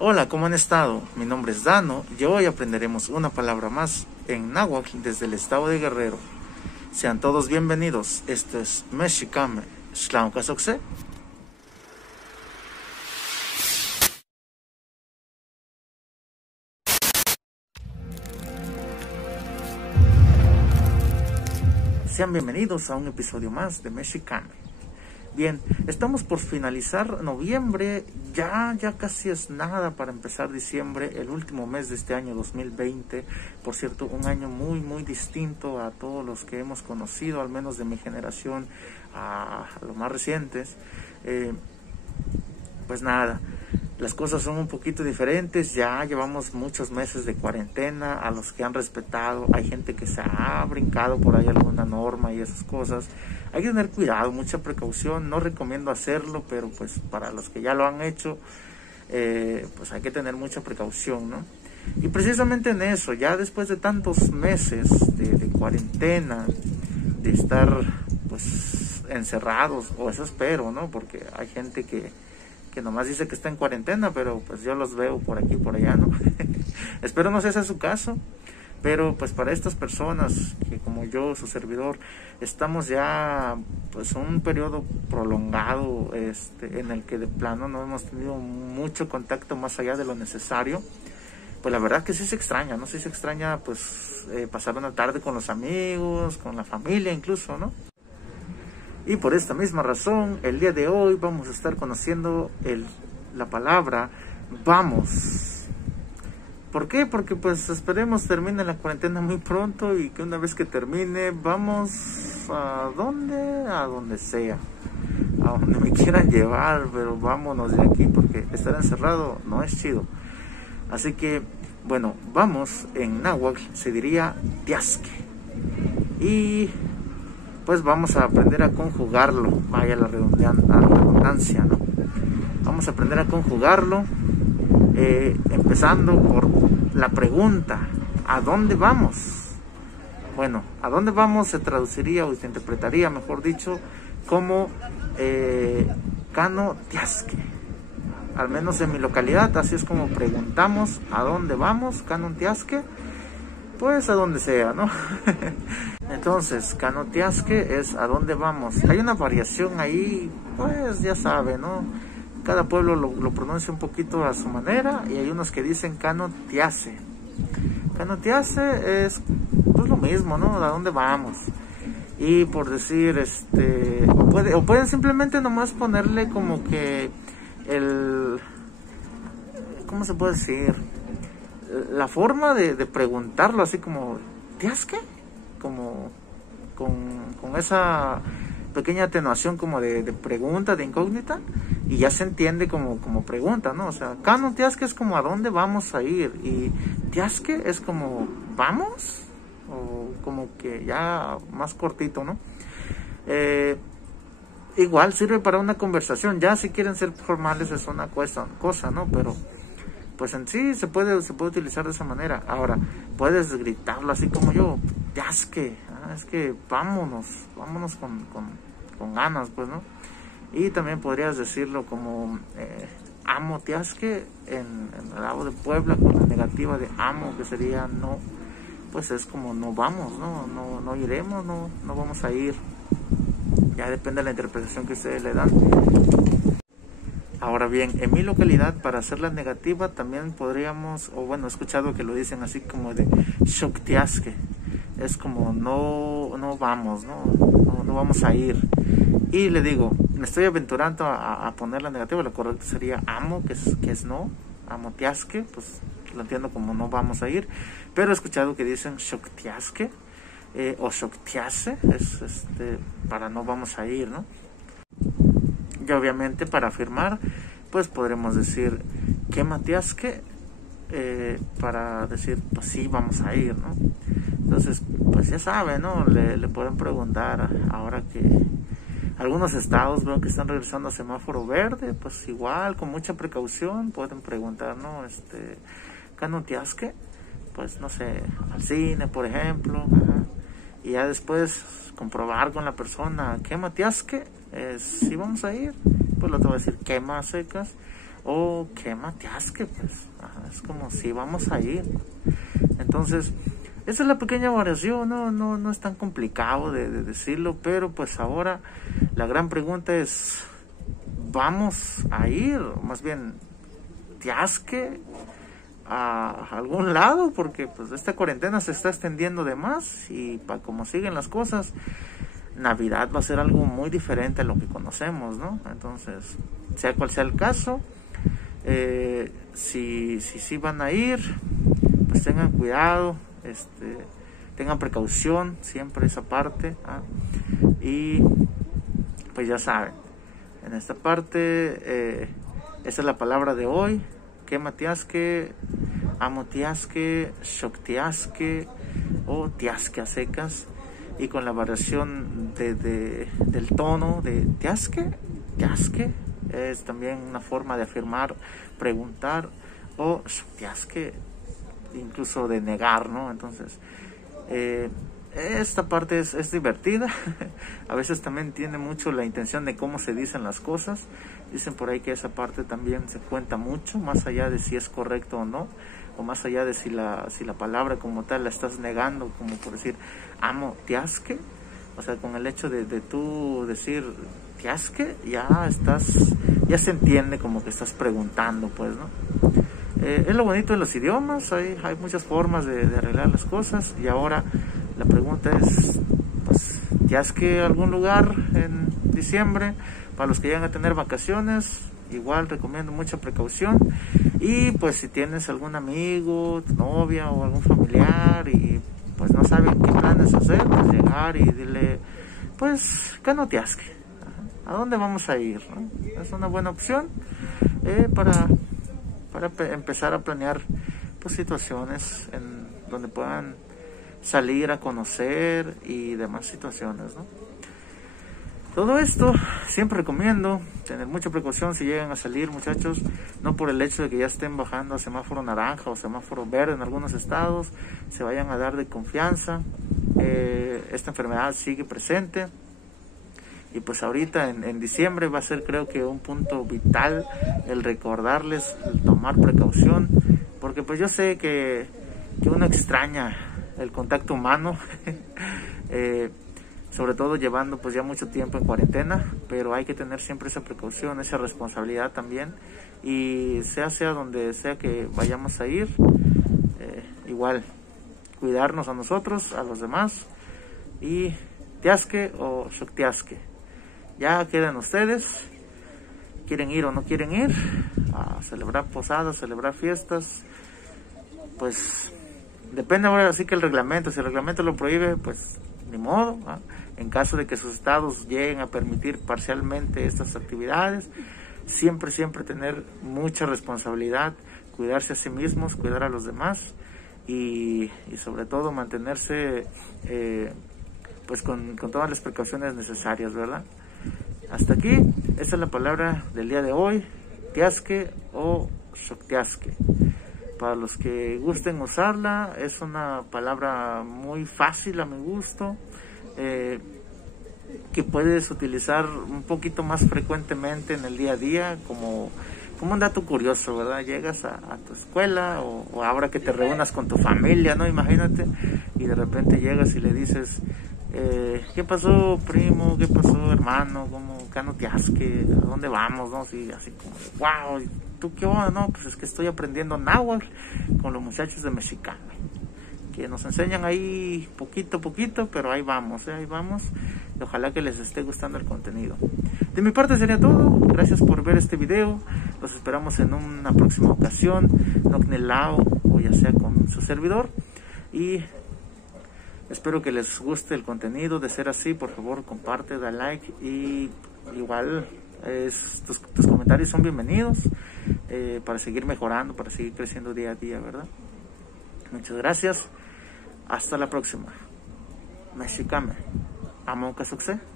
Hola, ¿cómo han estado? Mi nombre es Dano y hoy aprenderemos una palabra más en náhuatl desde el estado de Guerrero. Sean todos bienvenidos. Esto es Mexicame. Xtlahuacasoxe. Sean bienvenidos a un episodio más de Mexicame. Bien, estamos por finalizar noviembre, ya casi es nada para empezar diciembre, el último mes de este año 2020. Por cierto, un año muy distinto a todos los que hemos conocido, al menos de mi generación, a los más recientes. Pues nada, las cosas son un poquito diferentes. Ya llevamos muchos meses de cuarentena. A los que han respetado, hay gente que se ha brincado por ahí alguna norma y esas cosas. Hay que tener cuidado, mucha precaución. No recomiendo hacerlo, pero pues para los que ya lo han hecho, pues hay que tener mucha precaución, ¿no? Y precisamente en eso, ya después de tantos meses de cuarentena, de estar pues encerrados, o eso espero, ¿no? Porque hay gente que nomás dice que está en cuarentena, pero pues yo los veo por aquí y por allá, ¿no? Espero no sea ese su caso, pero pues para estas personas que como yo, su servidor, estamos ya pues un periodo prolongado en el que de plano no hemos tenido mucho contacto más allá de lo necesario, pues la verdad que sí se extraña, ¿no? Sí se extraña pues pasar una tarde con los amigos, con la familia incluso, ¿no? Y por esta misma razón, el día de hoy vamos a estar conociendo la palabra vamos. ¿Por qué? Porque pues esperemos termine la cuarentena muy pronto y que una vez que termine, vamos a donde sea, a donde me quieran llevar, pero vámonos de aquí porque estar encerrado no es chido. Así que, bueno, vamos en náhuatl se diría tiasque. Y pues vamos a aprender a conjugarlo, vaya la redundancia, ¿no? Vamos a aprender a conjugarlo, empezando por la pregunta, ¿a dónde vamos? Bueno, ¿a dónde vamos? Se traduciría o se interpretaría, mejor dicho, como cano tiasque. Al menos en mi localidad, así es como preguntamos, ¿a dónde vamos? Cano tiasque. Pues a donde sea, ¿no? Entonces, cano tiasque es a dónde vamos. Hay una variación ahí, pues ya sabe, ¿no? Cada pueblo lo pronuncia un poquito a su manera y hay unos que dicen cano tiase. Cano tiase es pues lo mismo, ¿no? ¿A dónde vamos? Y por decir, o pueden simplemente nomás ponerle como que ¿cómo se puede decir? La forma de preguntarlo así como ¿tiasque? Como con esa pequeña atenuación como de pregunta, de incógnita, y ya se entiende como pregunta, ¿no? O sea, cano tiasque es como ¿a dónde vamos a ir? Y tiasque es como ¿vamos? O como que ya más cortito, ¿no? Igual sirve para una conversación. Ya si quieren ser formales es una cosa, ¿no? Pero pues en sí se puede utilizar de esa manera. Ahora, puedes gritarlo así como yo, tiasque, es que vámonos con ganas, pues, ¿no? Y también podrías decirlo como amo tiasque en el lado de Puebla, con la negativa de amo, que sería no, pues es como no vamos, no iremos, no vamos a ir. Ya depende de la interpretación que ustedes le dan. Ahora bien, en mi localidad, para hacer la negativa, también podríamos, o bueno, he escuchado que lo dicen así como de xoctiasque. Es como no vamos, no vamos a ir. Y le digo, me estoy aventurando a poner la negativa, lo correcto sería amo, que es no, amotiasque, pues lo entiendo como no vamos a ir. Pero he escuchado que dicen xoctiasque o xoctiase, es para no vamos a ir, ¿no? Y obviamente para afirmar, pues podremos decir que matiasque, para decir pues sí vamos a ir, ¿no? Entonces pues ya saben, ¿no? Le pueden preguntar ahora que algunos estados veo que están regresando a semáforo verde, pues igual con mucha precaución pueden preguntar, ¿no? ¿Canutiasque? Pues no sé, al cine por ejemplo, ajá. Y ya después comprobar con la persona, ¿qué matiasque? Si vamos a ir, pues lo te voy a decir, ¿qué más secas? o quematiasque, pues, es como si vamos a ir. Entonces, esa es la pequeña variación, no es tan complicado de decirlo, pero pues ahora la gran pregunta es, ¿vamos a ir? Más bien, tiasque a algún lado, porque pues esta cuarentena se está extendiendo de más y para como siguen las cosas, Navidad va a ser algo muy diferente a lo que conocemos, ¿no? Entonces, sea cual sea el caso, si van a ir, pues tengan cuidado, tengan precaución siempre esa parte, y pues ya saben, en esta parte esa es la palabra de hoy: quematiasque, amotiasque, shoktiasque o tiasque a secas, y con la variación del tono de tiasque es también una forma de afirmar, preguntar, o shoktiasque incluso de negar, ¿no? Entonces, esta parte es divertida. A veces también tiene mucho la intención de cómo se dicen las cosas. Dicen por ahí que esa parte también se cuenta mucho, más allá de si es correcto o no, o más allá de si la palabra como tal la estás negando, como por decir amo tiasque. O sea, con el hecho de tú decir tiasque, ya se entiende como que estás preguntando, pues, ¿no? Es lo bonito de los idiomas, hay muchas formas de arreglar las cosas. Y ahora la pregunta es, pues, tiasque algún lugar en diciembre. Para los que llegan a tener vacaciones, igual recomiendo mucha precaución. Y pues si tienes algún amigo, tu novia o algún familiar y pues no saben qué planes hacer, pues llegar y dile, pues, canotiasque, ¿a dónde vamos a ir, ¿no? Es una buena opción para empezar a planear pues situaciones en donde puedan salir a conocer y demás situaciones, ¿no? Todo esto siempre recomiendo tener mucha precaución si llegan a salir, muchachos, no por el hecho de que ya estén bajando a semáforo naranja o semáforo verde en algunos estados, se vayan a dar de confianza. Esta enfermedad sigue presente y pues ahorita en diciembre va a ser, creo que, un punto vital el recordarles el tomar precaución, porque pues yo sé que uno extraña el contacto humano. Sobre todo llevando pues ya mucho tiempo en cuarentena, pero hay que tener siempre esa precaución, esa responsabilidad también, y sea donde sea que vayamos a ir, igual cuidarnos a nosotros, a los demás, y tiasque o shoktiasque, ya quedan ustedes, quieren ir o no quieren ir a celebrar posadas, celebrar fiestas, pues depende ahora sí que el reglamento, si el reglamento lo prohíbe, pues ni modo, ¿no? En caso de que sus estados lleguen a permitir parcialmente estas actividades, siempre tener mucha responsabilidad, cuidarse a sí mismos, cuidar a los demás y sobre todo mantenerse pues con todas las precauciones necesarias, ¿verdad? Hasta aquí, esa es la palabra del día de hoy, tiasque o shoktiasque. Para los que gusten usarla, es una palabra muy fácil a mi gusto, que puedes utilizar un poquito más frecuentemente en el día a día, como un dato curioso, ¿verdad? Llegas a tu escuela o ahora que te reúnas con tu familia, ¿no? Imagínate, y de repente llegas y le dices, ¿qué pasó, primo? ¿Qué pasó, hermano? ¿Cómo canotiasque? ¿A dónde vamos? ¿No? Sí, así como, wow, ¿tú qué onda? No, pues es que estoy aprendiendo náhuatl con los muchachos de Mexicana, que nos enseñan ahí poquito a poquito, pero ahí vamos, y ojalá que les esté gustando el contenido. De mi parte sería todo, gracias por ver este video, los esperamos en una próxima ocasión, Nocnelao, o ya sea con su servidor, y espero que les guste el contenido. De ser así, por favor comparte, da like, y igual tus comentarios son bienvenidos para seguir mejorando, para seguir creciendo día a día, ¿verdad? Muchas gracias. Hasta la próxima. Mexicame. Amo que sucede.